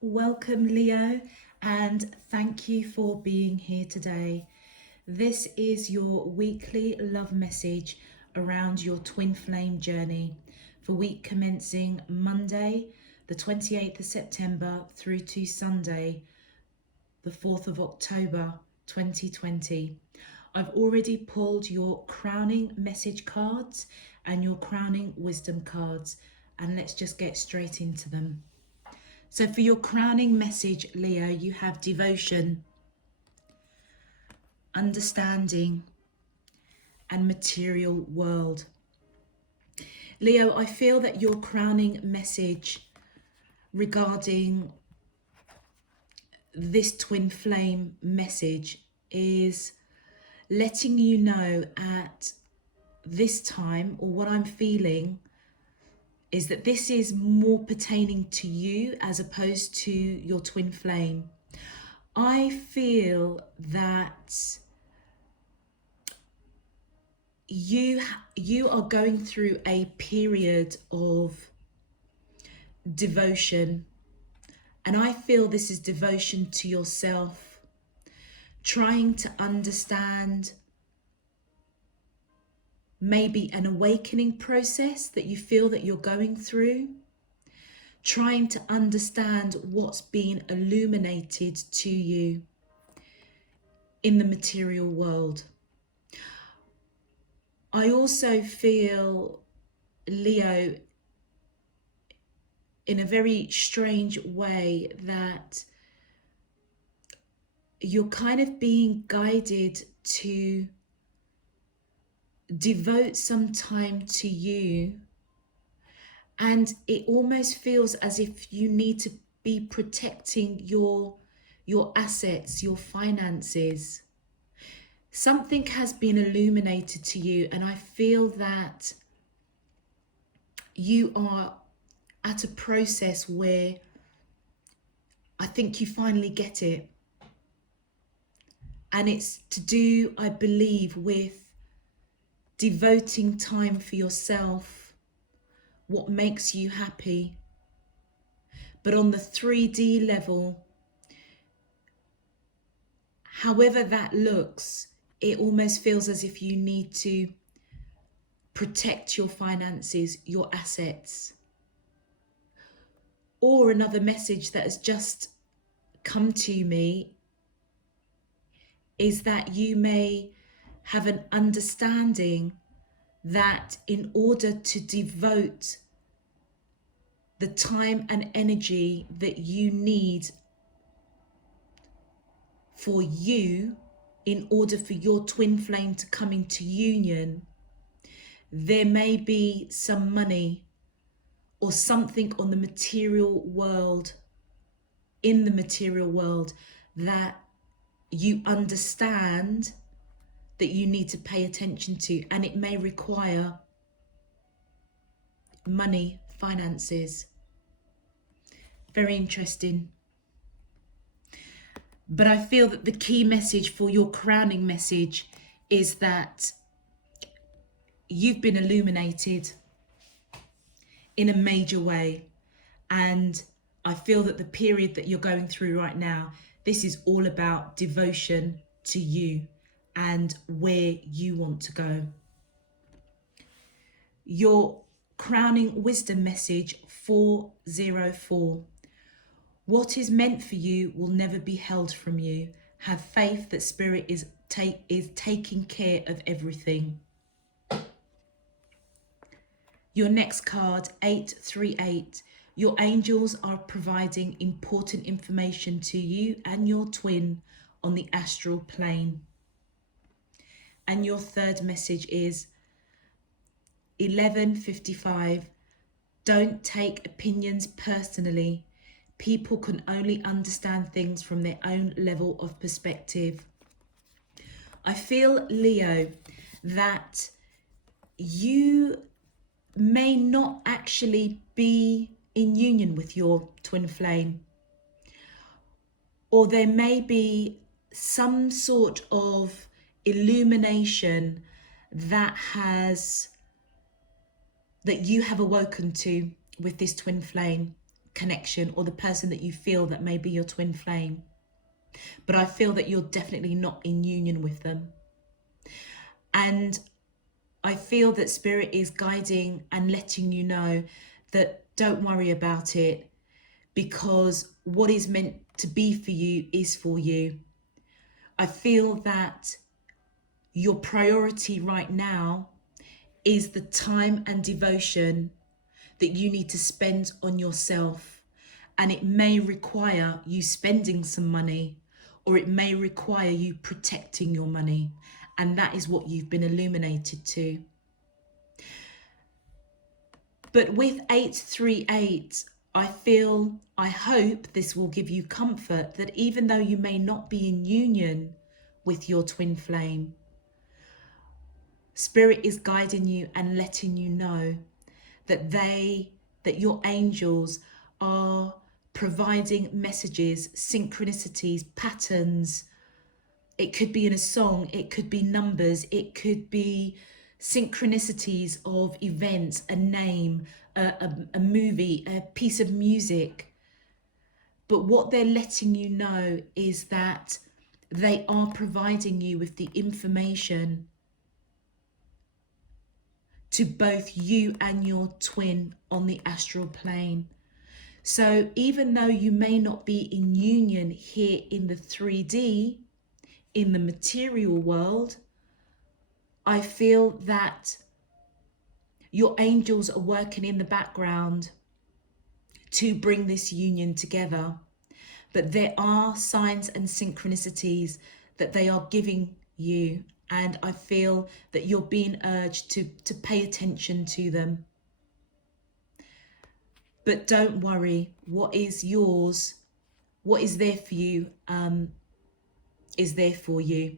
Welcome, Leo, and thank you for being here today. This is your weekly love message around your twin flame journey for week commencing Monday, the 28th of September, through to Sunday, the 4th of October 2020. I've already pulled your crowning message cards and your crowning wisdom cards, and let's just get straight into them. So for your crowning message, Leo, you have devotion, understanding, and material world. Leo, I feel that your crowning message regarding this twin flame message is letting you know at this time, or what I'm feeling is that this is more pertaining to you as opposed to your twin flame. I feel that you are going through a period of devotion, and I feel this is devotion to yourself, trying to understand maybe an awakening process that you feel that you're going through, trying to understand what's being illuminated to you in the material world. I also feel, Leo, in a very strange way, that you're kind of being guided to devote some time to you, and it almost feels as if you need to be protecting your assets, your finances. Something has been illuminated to you, and I feel that you are at a process where I think you finally get it. And it's to do, I believe, with devoting time for yourself, what makes you happy. But on the 3D level, however that looks, it almost feels as if you need to protect your finances, your assets. Or another message that has just come to me is that you may have an understanding that in order to devote the time and energy that you need for you, in order for your twin flame to come into union, there may be some money or something on the material world, in the material world, that you understand that you need to pay attention to, and it may require money, finances. Very interesting. But I feel that the key message for your crowning message is that you've been illuminated in a major way, and I feel that the period that you're going through right now, this is all about devotion to you and where you want to go. Your crowning wisdom message 404. What is meant for you will never be held from you. Have faith that Spirit is taking care of everything. Your next card, 838. Your angels are providing important information to you and your twin on the astral plane. And your third message is 1155. Don't take opinions personally. People can only understand things from their own level of perspective. I feel, Leo, that you may not actually be in union with your twin flame, or there may be some sort of illumination that you have awoken to with this twin flame connection or the person that you feel that may be your twin flame. But I feel that you're definitely not in union with them. And I feel that Spirit is guiding and letting you know that don't worry about it, because what is meant to be for you is for you. I feel that your priority right now is the time and devotion that you need to spend on yourself. And it may require you spending some money, or it may require you protecting your money. And that is what you've been illuminated to. But with 838, I hope this will give you comfort that even though you may not be in union with your twin flame, Spirit is guiding you and letting you know that your angels are providing messages, synchronicities, patterns. It could be in a song, it could be numbers, it could be synchronicities of events, a name, a movie, a piece of music. But what they're letting you know is that they are providing you with the information to both you and your twin on the astral plane. So even though you may not be in union here in the 3D, in the material world, I feel that your angels are working in the background to bring this union together. But there are signs and synchronicities that they are giving you, and I feel that you're being urged to pay attention to them. But don't worry, what is yours, what is there for you, is there for you.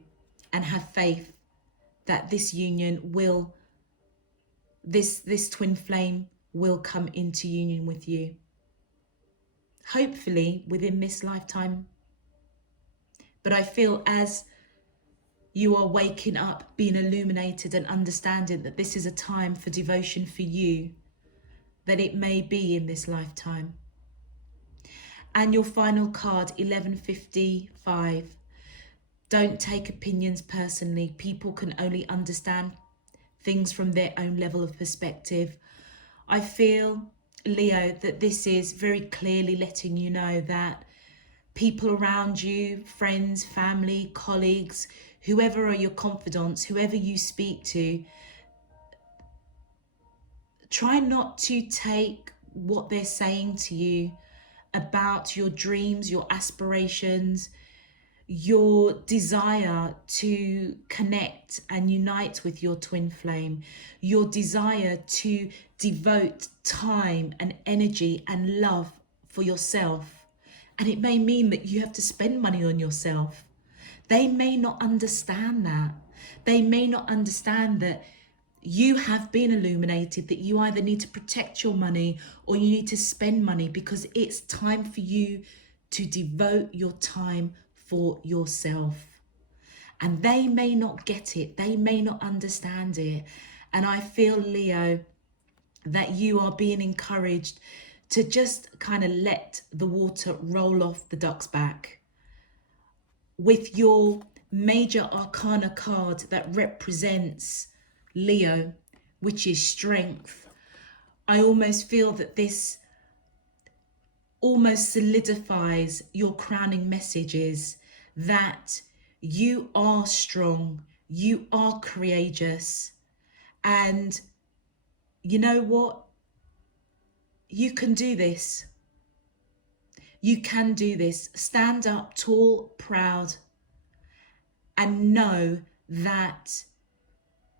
And have faith that this union will, this twin flame will come into union with you. Hopefully within this lifetime. But I feel as you are waking up, being illuminated and understanding that this is a time for devotion for you, that it may be in this lifetime. And your final card, 1155. Don't take opinions personally. People can only understand things from their own level of perspective. I feel, Leo, that this is very clearly letting you know that people around you, friends, family, colleagues, whoever are your confidants, whoever you speak to, try not to take what they're saying to you about your dreams, your aspirations, your desire to connect and unite with your twin flame, your desire to devote time and energy and love for yourself. And it may mean that you have to spend money on yourself. They may not understand that. They may not understand that you have been illuminated, that you either need to protect your money or you need to spend money, because it's time for you to devote your time for yourself. And they may not get it. They may not understand it. And I feel, Leo, that you are being encouraged to just kind of let the water roll off the duck's back. With your major arcana card that represents Leo, which is strength, I almost feel that this almost solidifies your crowning messages, that you are strong, you are courageous, and you know what? You can do this. You can do this. Stand up tall, proud, and know that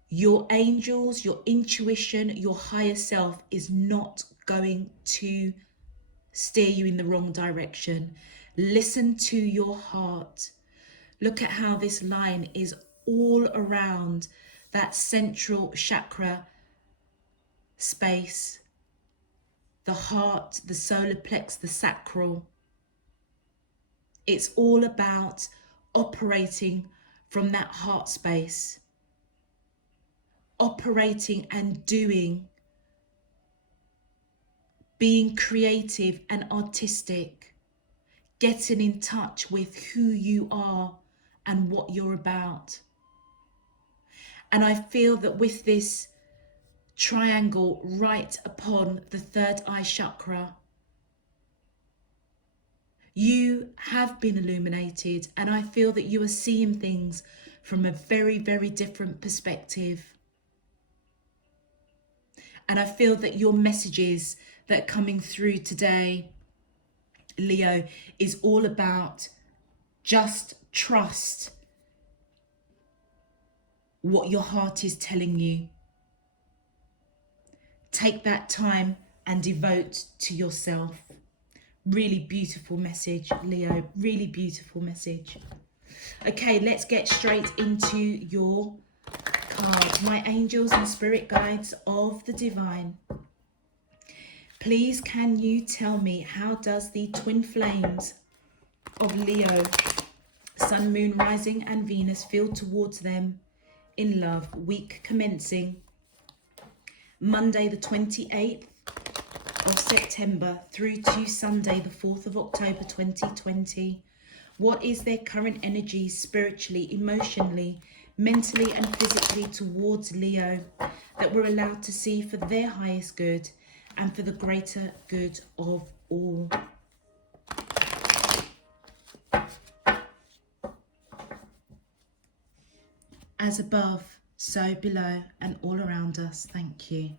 your angels, your intuition, your higher self is not going to steer you in the wrong direction. Listen to your heart. Look at how this line is all around that central chakra space. The heart, the solar plex, the sacral. It's all about operating from that heart space. Operating and doing being creative and artistic, getting in touch with who you are and what you're about. And I feel that with this triangle right upon the third eye chakra, you have been illuminated, and I feel that you are seeing things from a very, very different perspective. And I feel that your messages that are coming through today, Leo, is all about just trust what your heart is telling you. Take that time and devote to yourself. Really beautiful message, Leo. Really beautiful message. Okay, let's get straight into your cards. My angels and spirit guides of the divine. Please, can you tell me, how does the twin flames of Leo, Sun, Moon, Rising and Venus feel towards them in love? Week commencing Monday the 28th of September through to Sunday the 4th of October 2020. What is their current energy spiritually, emotionally, mentally and physically towards Leo that we're allowed to see for their highest good and for the greater good of all? As above, so below and all around us. Thank you.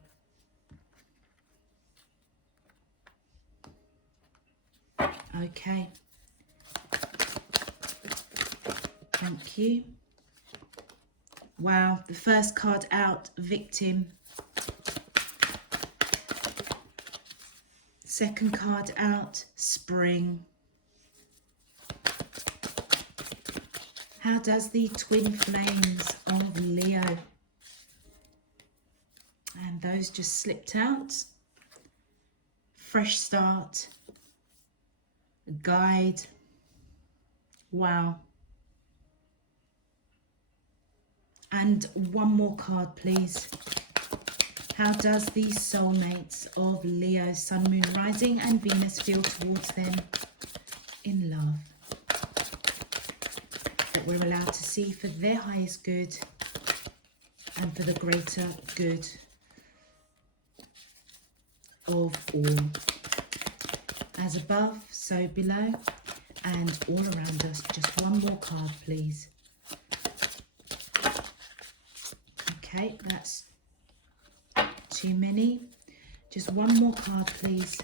Okay. Thank you. Wow, the first card out, victim. Second card out, spring. How does the twin flames of Leo? And those just slipped out. Fresh start. Guide. Wow. And one more card, please. How does the soulmates of Leo, Sun, Moon, Rising and Venus feel towards them in love that we're allowed to see for their highest good and for the greater good of all? As above, so below and all around us. Just one more card, please. Okay, that's too many. Just one more card, please,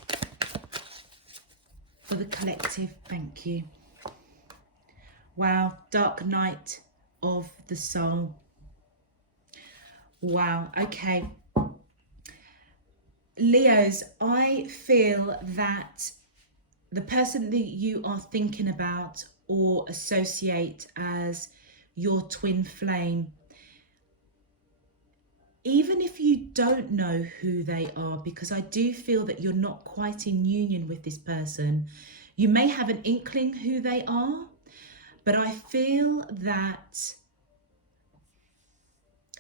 for the collective. Thank you. Wow, dark night of the soul. Wow, okay. Leos, I feel that the person that you are thinking about or associate as your twin flame, even if you don't know who they are, because I do feel that you're not quite in union with this person, you may have an inkling who they are, but I feel that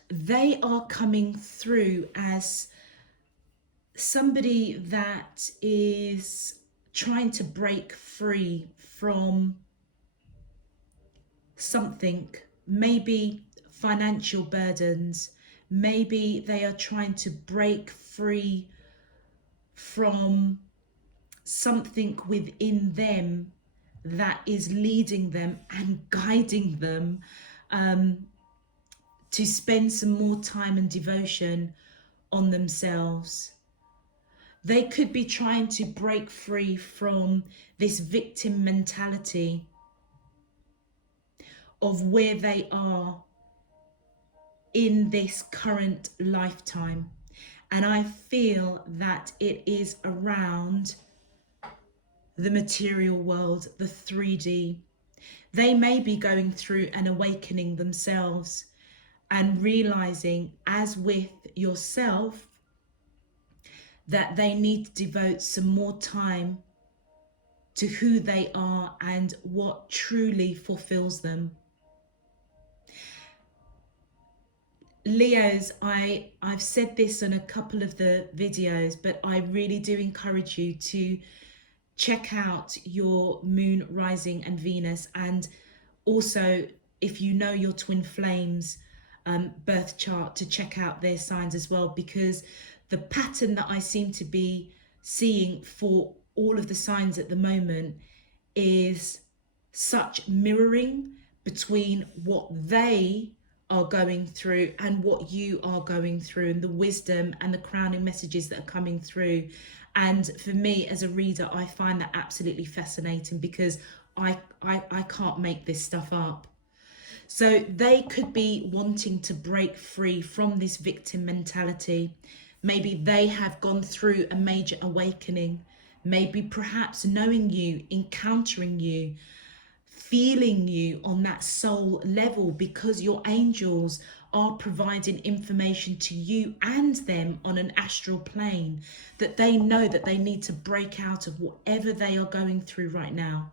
they are coming through as somebody that is trying to break free from something, maybe financial burdens, maybe they are trying to break free from something within them that is leading them and guiding them to spend some more time and devotion on themselves. They could be trying to break free from this victim mentality of where they are in this current lifetime. And I feel that it is around the material world, the 3D. They may be going through an awakening themselves and realizing, as with yourself, that they need to devote some more time to who they are and what truly fulfills them. Leos, I've said this on a couple of the videos, but I really do encourage you to check out your moon, rising and Venus, and also if you know your twin flames birth chart, to check out their signs as well, because the pattern that I seem to be seeing for all of the signs at the moment is such mirroring between what they are going through and what you are going through, and the wisdom and the crowning messages that are coming through. And for me as a reader, I find that absolutely fascinating, because I can't make this stuff up. So they could be wanting to break free from this victim mentality. Maybe they have gone through a major awakening, maybe perhaps knowing you, encountering you, feeling you on that soul level, because your angels are providing information to you and them on an astral plane, that they know that they need to break out of whatever they are going through right now.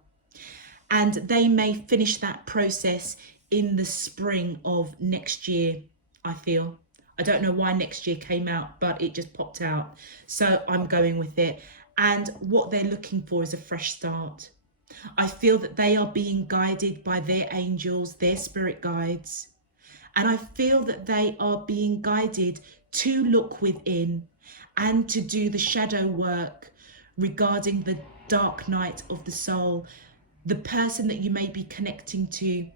And they may finish that process in the spring of next year, I feel. I don't know why next year came out, but it just popped out. So I'm going with it. And what they're looking for is a fresh start. I feel that they are being guided by their angels, their spirit guides. And I feel that they are being guided to look within and to do the shadow work regarding the dark night of the soul. The person that you may be connecting to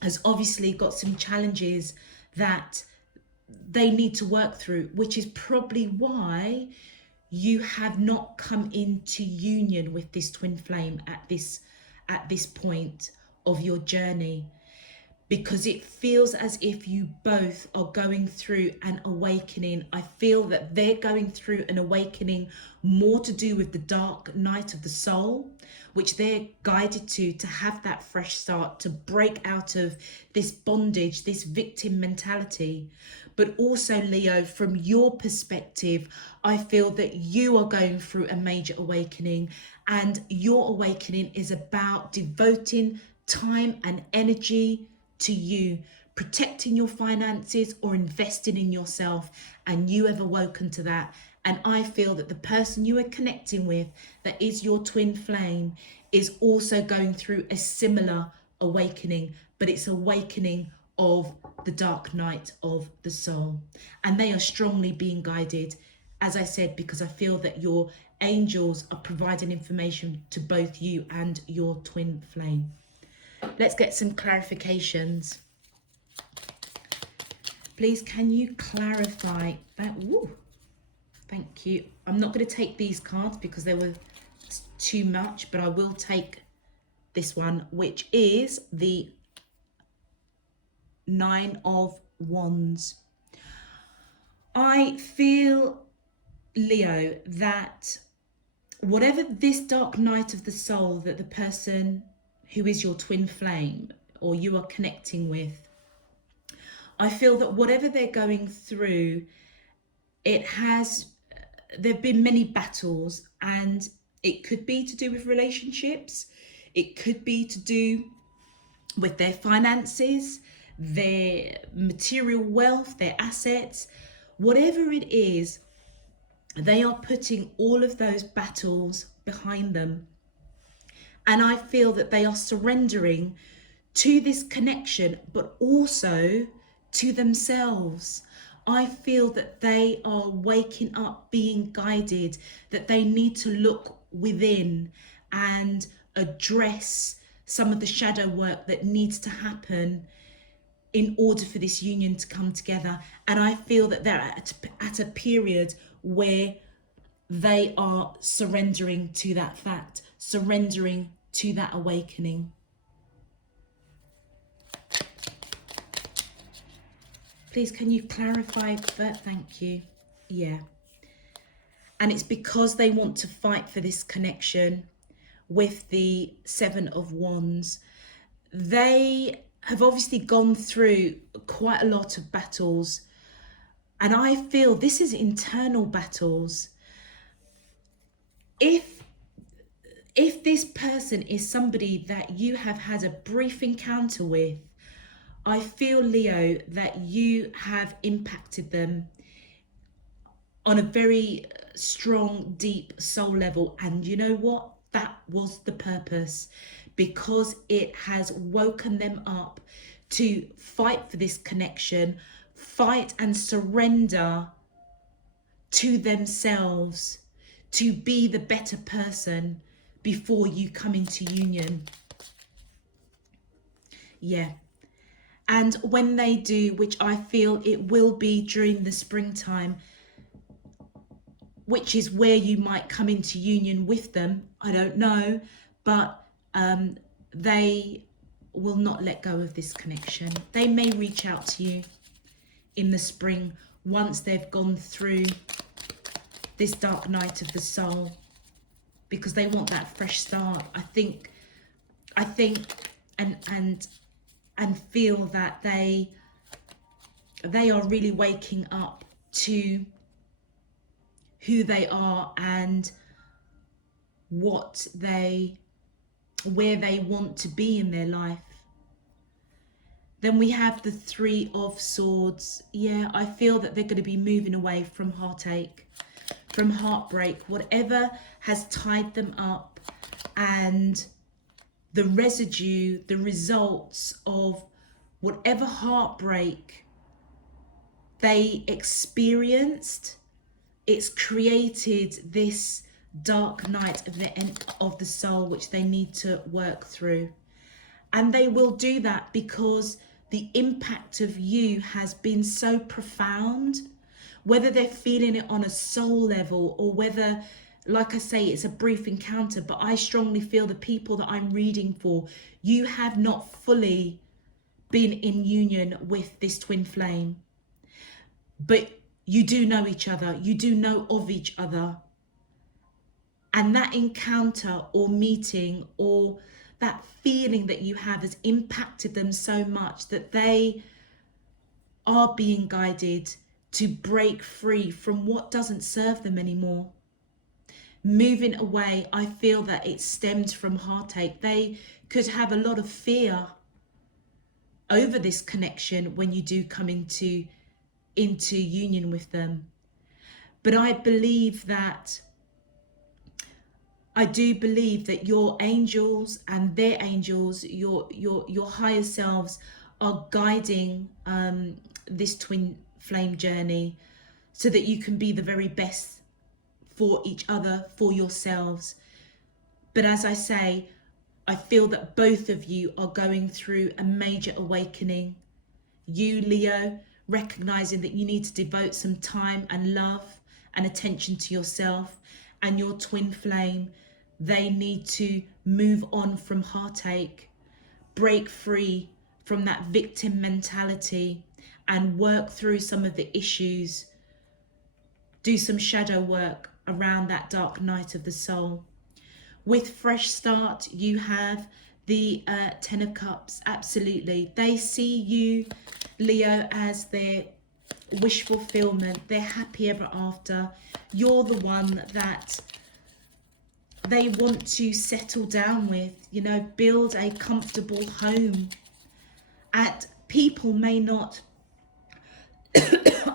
has obviously got some challenges that they need to work through, which is probably why you have not come into union with this twin flame at this point of your journey, because it feels as if you both are going through an awakening. I feel that they're going through an awakening more to do with the dark night of the soul, which they're guided to have that fresh start, to break out of this bondage, this victim mentality. But also, Leo, from your perspective, I feel that you are going through a major awakening, and your awakening is about devoting time and energy to you, protecting your finances or investing in yourself, and you have awoken to that. And I feel that the person you are connecting with, that is your twin flame, is also going through a similar awakening, but it's awakening of the dark night of the soul. And they are strongly being guided, as I said, because I feel that your angels are providing information to both you and your twin flame. Let's get some clarifications. Please, can you clarify that? Ooh, thank you. I'm not going to take these cards because they were too much, but I will take this one, which is the Nine of Wands. I feel, Leo, that whatever this dark night of the soul that the person who is your twin flame or you are connecting with, I feel that whatever they're going through, there've been many battles, and it could be to do with relationships, it could be to do with their finances, their material wealth, their assets, whatever it is, they are putting all of those battles behind them. And I feel that they are surrendering to this connection, but also to themselves. I feel that they are waking up, being guided, that they need to look within and address some of the shadow work that needs to happen in order for this union to come together. And I feel that they're at a period where they are surrendering to that fact, surrendering to that awakening. Please, can you clarify that? Thank you. Yeah. And it's because they want to fight for this connection with the Seven of Wands. They have obviously gone through quite a lot of battles, and I feel this is internal battles. If this person is somebody that you have had a brief encounter with, I feel, Leo, that you have impacted them on a very strong, deep soul level. And you know what? That was the purpose, because it has woken them up to fight for this connection, fight and surrender to themselves, to be the better person before you come into union. Yeah. And when they do, which I feel it will be during the springtime, which is where you might come into union with them, I don't know, but they will not let go of this connection. They may reach out to you in the spring once they've gone through this dark night of the soul, because they want that fresh start. I think and feel that they are really waking up to who they are and where they want to be in their life. Then we have the Three of Swords. Yeah, I feel that they're going to be moving away from heartache, from heartbreak, whatever has tied them up, and the residue, the results of whatever heartbreak they experienced. It's created this dark night of the end of the soul, which they need to work through. And they will do that because the impact of you has been so profound, whether they're feeling it on a soul level or whether, like I say, it's a brief encounter. But I strongly feel the people that I'm reading for, you have not fully been in union with this twin flame, but you do know each other, you do know of each other. And that encounter or meeting or that feeling that you have has impacted them so much that they are being guided to break free from what doesn't serve them anymore. Moving away, I feel that it stemmed from heartache. They could have a lot of fear over this connection when you do come into union with them. But I do believe that your angels and their angels, your higher selves, are guiding this twin flame journey so that you can be the very best for each other, for yourselves. But as I say, I feel that both of you are going through a major awakening. You, Leo, recognizing that you need to devote some time and love and attention to yourself, and your twin flame, they need to move on from heartache, break free from that victim mentality and work through some of the issues, do some shadow work around that dark night of the soul. With Fresh Start, you have the Ten of Cups. Absolutely. They see you, Leo, as their wish fulfillment, their happy ever after. You're the one that they want to settle down with, build a comfortable home. And people may not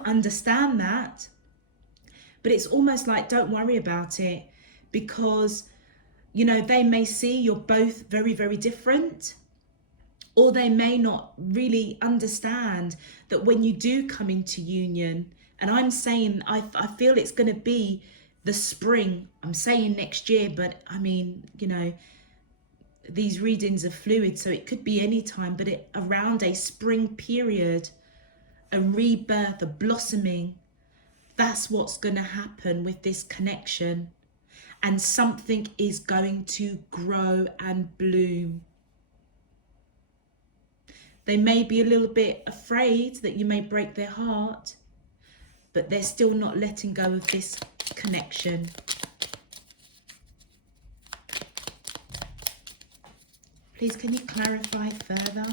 understand that, but it's almost like, don't worry about it, because they may see you're both very, very different, or they may not really understand that when you do come into union, and I'm saying, I feel it's going to be the spring. I'm saying next year, but I mean, these readings are fluid, so it could be any time, but around a spring period, a rebirth, a blossoming, that's what's going to happen with this connection. And something is going to grow and bloom. They may be a little bit afraid that you may break their heart, but they're still not letting go of this connection. Please, can you clarify further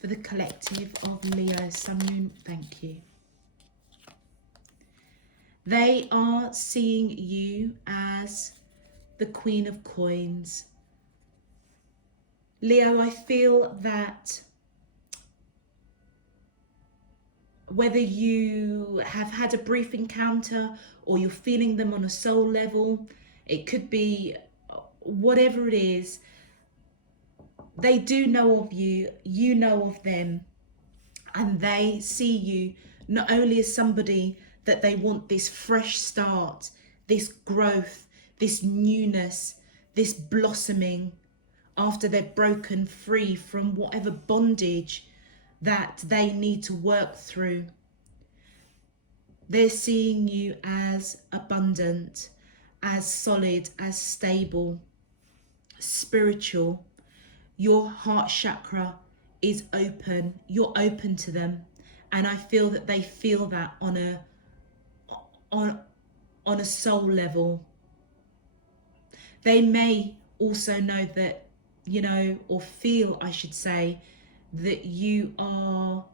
for the collective of Leo, Sun, Moon? Thank you. They are seeing you as the Queen of Coins. Leo, I feel that whether you have had a brief encounter or you're feeling them on a soul level, it could be whatever it is. They do know of you, you know of them, and they see you not only as somebody that they want this fresh start, this growth, this newness, this blossoming after they've broken free from whatever bondage that they need to work through. They're seeing you as abundant, as solid, as stable, spiritual. Your heart chakra is open. You're open to them. And I feel that they feel that on a soul level. They may also know that, or feel, I should say, that you are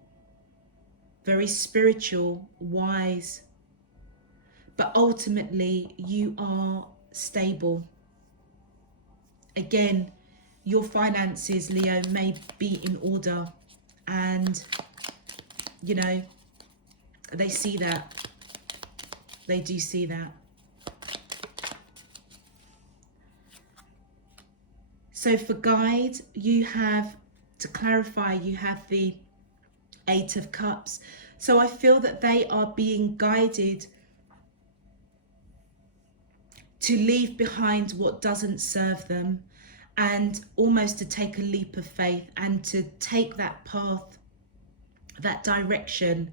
very spiritual, wise, but ultimately you are stable. Again, your finances, Leo, may be in order, and they see that. They do see that. So for guide, you have, to clarify, you have the 8 of Cups. So I feel that they are being guided to leave behind what doesn't serve them, and almost to take a leap of faith and to take that path, that direction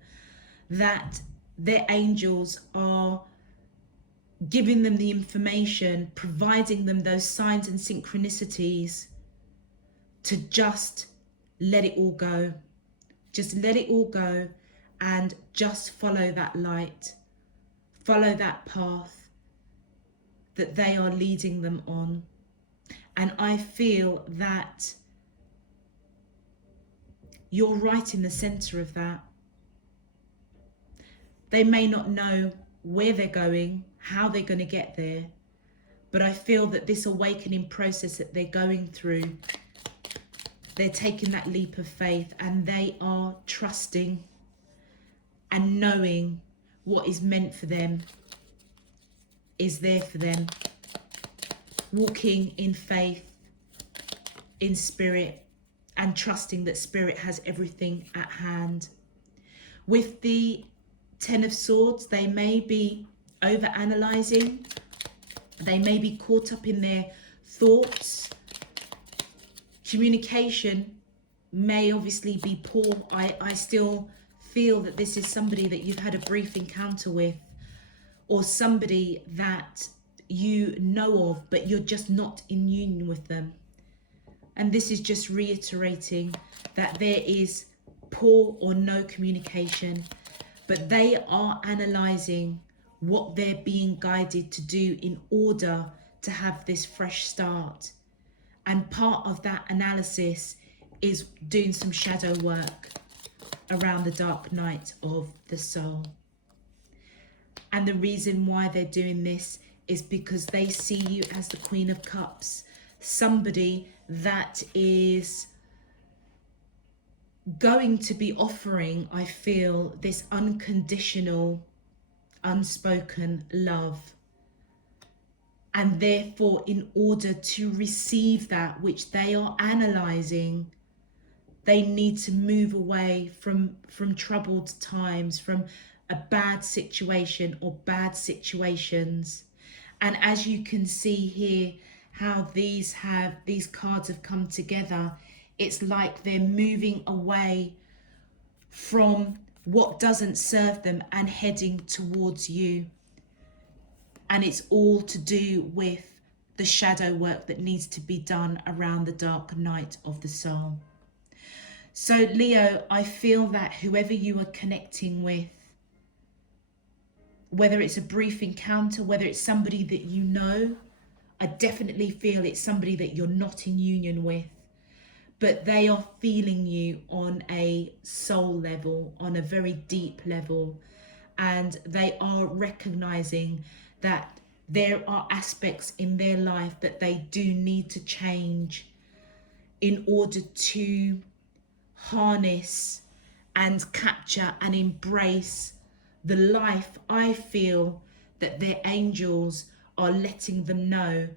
that their angels are giving them the information, providing them those signs and synchronicities to just let it all go. Just let it all go and just follow that light. Follow that path that they are leading them on. And I feel that you're right in the center of that. They may not know where they're going, how they're going to get there, but I feel that this awakening process that they're going through, they're taking that leap of faith, and they are trusting and knowing what is meant for them is there for them. Walking in faith, in spirit, and trusting that spirit has everything at hand. With the 10 of Swords, they may be over-analysing. They may be caught up in their thoughts. Communication may obviously be poor. I still feel that this is somebody that you've had a brief encounter with, or somebody that you know of, but you're just not in union with them. And this is just reiterating that there is poor or no communication, but they are analysing what they're being guided to do in order to have this fresh start. And part of that analysis is doing some shadow work around the dark night of the soul. And the reason why they're doing this is because they see you as the Queen of Cups, somebody that is going to be offering, I feel, this unconditional, unspoken love. And therefore, in order to receive that which they are analysing, they need to move away from troubled times, from a bad situation or bad situations. And as you can see here, how these cards have come together, it's like they're moving away from what doesn't serve them and heading towards you. And it's all to do with the shadow work that needs to be done around the dark night of the soul. So Leo, I feel that whoever you are connecting with, whether it's a brief encounter, whether it's somebody that you know, I definitely feel it's somebody that you're not in union with, but they are feeling you on a soul level, on a very deep level, and they are recognizing that there are aspects in their life that they do need to change in order to harness and capture and embrace the life I feel that their angels are letting them know.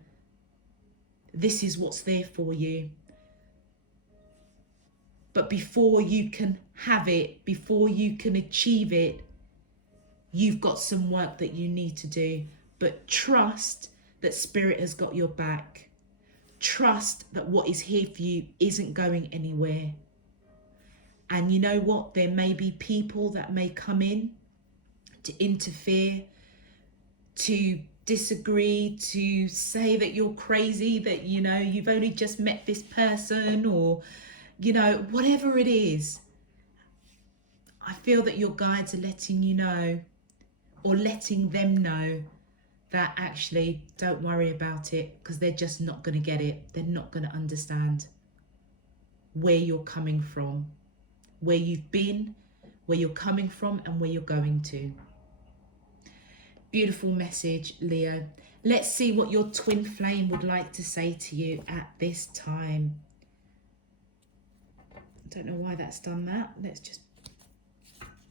This is what's there for you. But before you can have it, before you can achieve it, you've got some work that you need to do. But trust that Spirit has got your back. Trust that what is here for you isn't going anywhere. And you know what? There may be people that may come in to interfere, to disagree, to say that you're crazy, that, you know, you've only just met this person, or, you know, whatever it is. I feel that your guides are letting you know, or letting them know, that actually don't worry about it, because they're just not going to get it. They're not going to understand where you're coming from, where you've been, where you're coming from, and where you're going to. Beautiful message, Leo. Let's see what your twin flame would like to say to you at this time. I don't know why that's done that. Let's just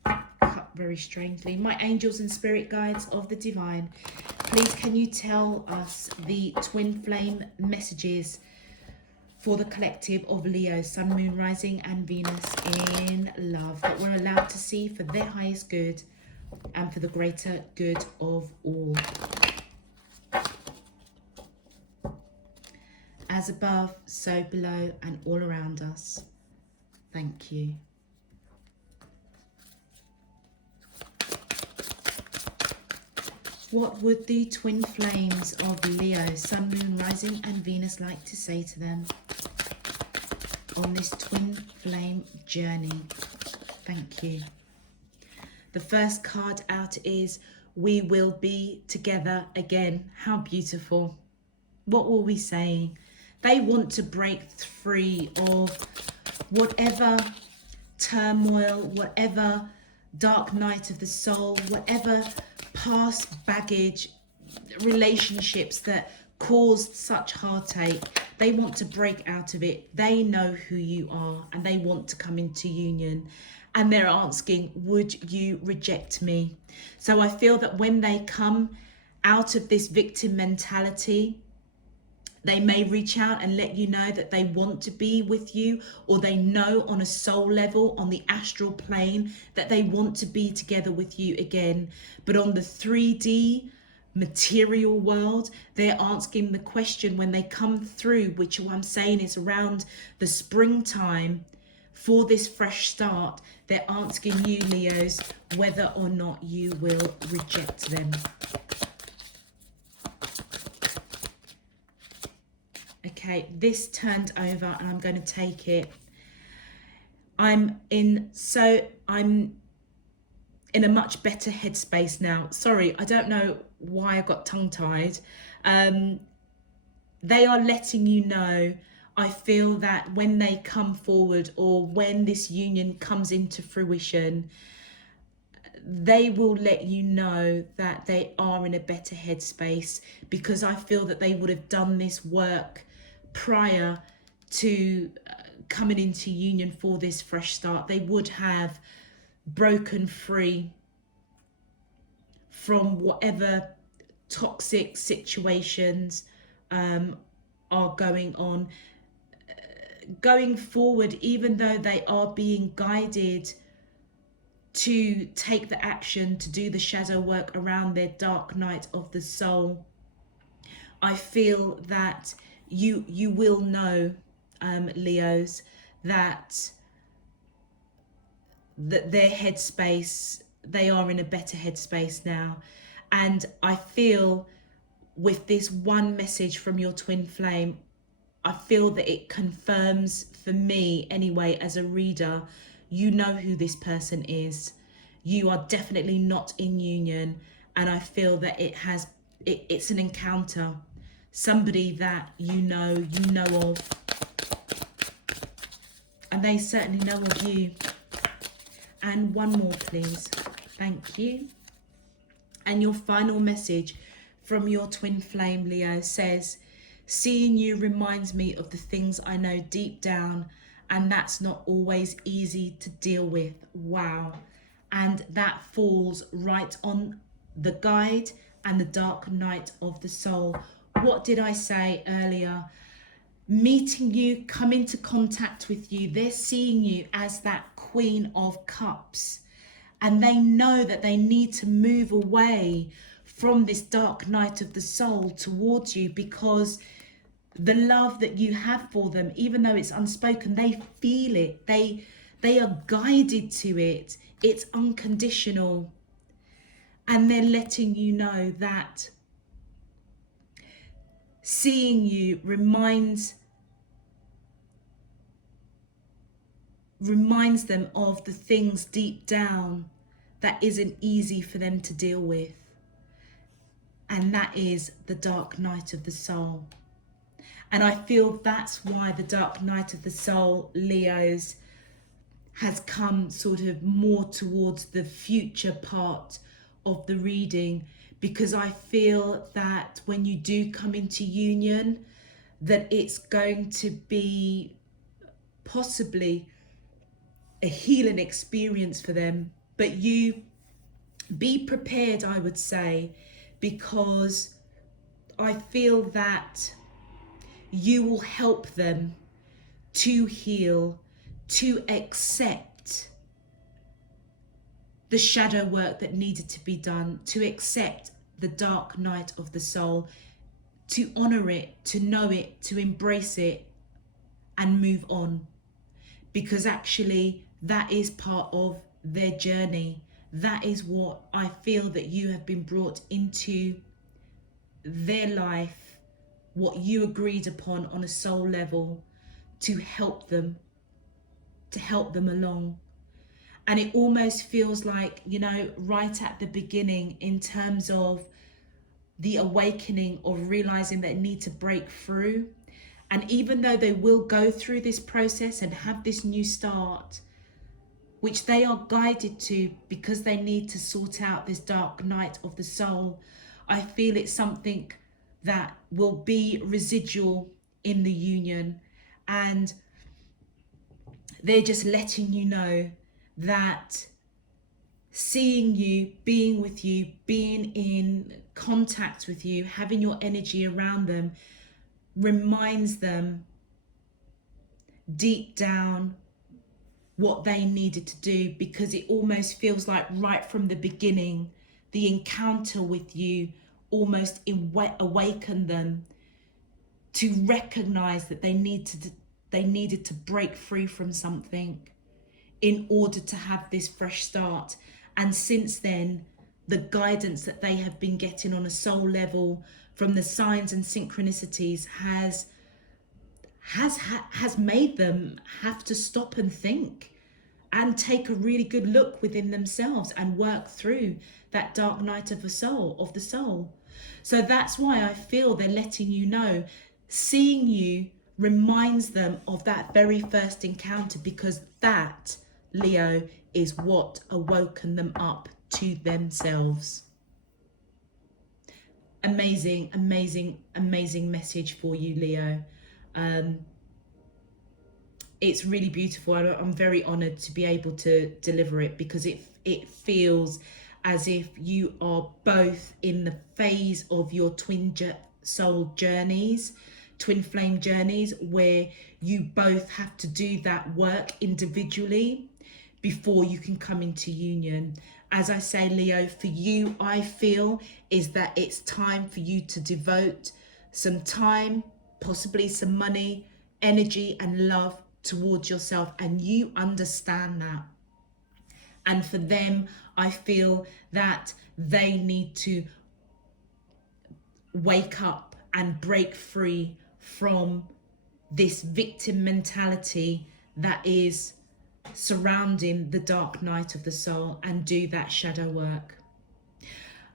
cut very strangely. My angels and spirit guides of the divine, please can you tell us the twin flame messages for the collective of Leo, Sun, Moon, Rising and Venus in love, that we're allowed to see for their highest good and for the greater good of all. As above, so below and all around us. Thank you. What would the twin flames of Leo, Sun, Moon, Rising and Venus like to say to them on this twin flame journey? Thank you. The first card out is we will be together again. How beautiful. What were we saying? They want to break free of whatever turmoil, whatever dark night of the soul, whatever past baggage, relationships that caused such heartache. They want to break out of it. They know who you are and they want to come into union. And they're asking, would you reject me? So I feel that when they come out of this victim mentality, they may reach out and let you know that they want to be with you, or they know on a soul level, on the astral plane, that they want to be together with you again. But on the 3D material world, they're asking the question when they come through, which I'm saying is around the springtime, for this fresh start, they're asking you, Leos, whether or not you will reject them. Okay, this turned over and I'm going to take it. I'm in a much better headspace now. Sorry, I don't know why I got tongue-tied. They are letting you know, I feel that when they come forward, or when this union comes into fruition, they will let you know that they are in a better headspace, because I feel that they would have done this work prior to coming into union for this fresh start. They would have broken free from whatever toxic situations are going on. Going forward, even though they are being guided to take the action to do the shadow work around their dark night of the soul, I feel that you will know, Leos, that their headspace, they are in a better headspace now. And I feel with this one message from your twin flame, I feel that it confirms for me anyway, as a reader, you know who this person is. You are definitely not in union, and I feel that it's an encounter. Somebody that you know of, and they certainly know of you. And one more, please. Thank you. And your final message from your twin flame, Leo, says, seeing you reminds me of the things I know deep down and that's not always easy to deal with. Wow. And that falls right on the guide and the dark night of the soul. What did I say earlier? Meeting you, come into contact with you, they're seeing you as that Queen of Cups, and they know that they need to move away from this dark night of the soul towards you, because the love that you have for them, even though it's unspoken, they feel it, they are guided to it, it's unconditional, and they're letting you know that seeing you reminds them of the things deep down that isn't easy for them to deal with, and that is the dark night of the soul. And I feel that's why the dark night of the soul, Leos, has come sort of more towards the future part of the reading, because I feel that when you do come into union, that it's going to be possibly a healing experience for them. But you be prepared, I would say, because I feel that you will help them to heal, to accept the shadow work that needed to be done, to accept the dark night of the soul, to honor it, to know it, to embrace it, and move on. Because actually that is part of their journey. That is what I feel that you have been brought into their life, what you agreed upon on a soul level, to help them along. And it almost feels like, you know, right at the beginning, in terms of the awakening of realizing they need to break through. And even though they will go through this process and have this new start, which they are guided to because they need to sort out this dark night of the soul, I feel it's something that will be residual in the union. And they're just letting you know that seeing you, being with you, being in contact with you, having your energy around them, reminds them deep down what they needed to do, because it almost feels like right from the beginning, the encounter with you almost awakened them to recognize that they needed to break free from something in order to have this fresh start. And since then, the guidance that they have been getting on a soul level from the signs and synchronicities has made them have to stop and think and take a really good look within themselves and work through that dark night of the soul. So that's why I feel they're letting you know, seeing you reminds them of that very first encounter, because that, Leo, is what awoken them up to themselves. Amazing, amazing, amazing message for you, Leo. It's really beautiful. I'm very honored to be able to deliver it, because it feels as if you are both in the phase of your soul journeys, twin flame journeys, where you both have to do that work individually before you can come into union. As I say, Leo, for you, I feel is that it's time for you to devote some time, possibly some money, energy and love towards yourself, and you understand that. And for them, I feel that they need to wake up and break free from this victim mentality that is surrounding the dark night of the soul, and do that shadow work.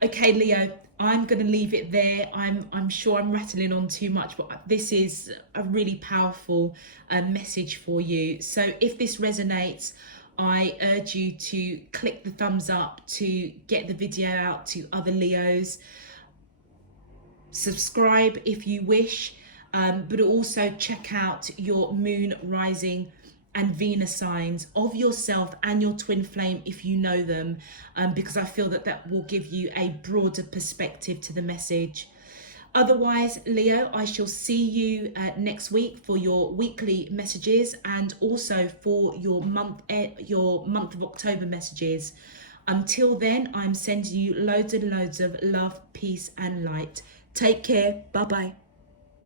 Okay, Leo, I'm going to leave it there. I'm sure I'm rattling on too much, but this is a really powerful message for you. So if this resonates, I urge you to click the thumbs up to get the video out to other Leos. Subscribe if you wish, but also check out your moon rising and Venus signs of yourself and your twin flame if you know them, because I feel that that will give you a broader perspective to the message. Otherwise, Leo, I shall see you next week for your weekly messages and also for your month of October messages. Until then, I'm sending you loads and loads of love, peace, and light. Take care. Bye bye.